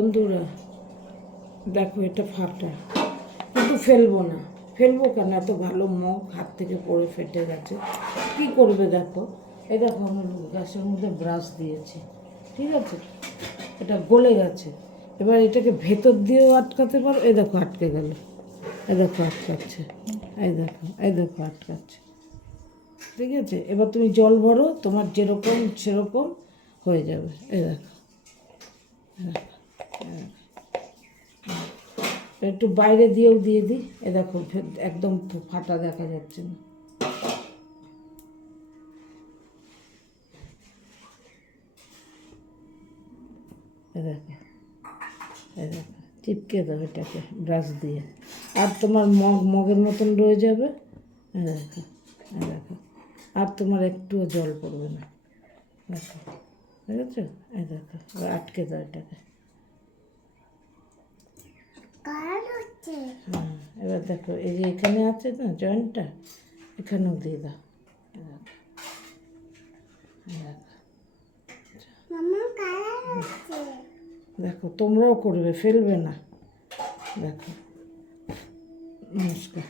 বন্ধুরা দেখো এটা ফাটা, কিন্তু ফেলবো না। ফেলবো কেন? এত ভালো মগ হাত থেকে পড়ে ফেটে গেছে। কি করবে দেখো, এই দেখো আমার গ্যাসের মধ্যে ব্রাশ দিয়েছি, ঠিক আছে, এটা গলে গেছে। এবার এটাকে ভেতর দিয়েও আটকাতে পারো। এই দেখো আটকে গেল, এই দেখো আটকাচ্ছে, এই দেখো আটকাচ্ছে, ঠিক আছে। এবার তুমি জল ভরো, তোমার যেরকম সেরকম হয়ে যাবে। এই দেখো, একটু বাইরে দিয়েও দিয়ে দিই। এ দেখো একদম ফাটা দেখা যাচ্ছে না। এ দেখো, এ দেখো, চিপকে দাও এটাকে ব্রাশ দিয়ে, আর তোমার মগের মতন রয়ে যাবে। এ দেখো, এ দেখো, আর তোমার একটুও জল পড়বে না। দেখো, বুঝেছো? এই দেখো, এবার আটকে দাও এটাকে। হ্যাঁ, এবার দেখো এই যে এখানে আছে না জয়েন্টটা, এখানেও দিয়ে দাও। দেখো তোমরাও করবে, ফেলবে না। দেখো, নমস্কার।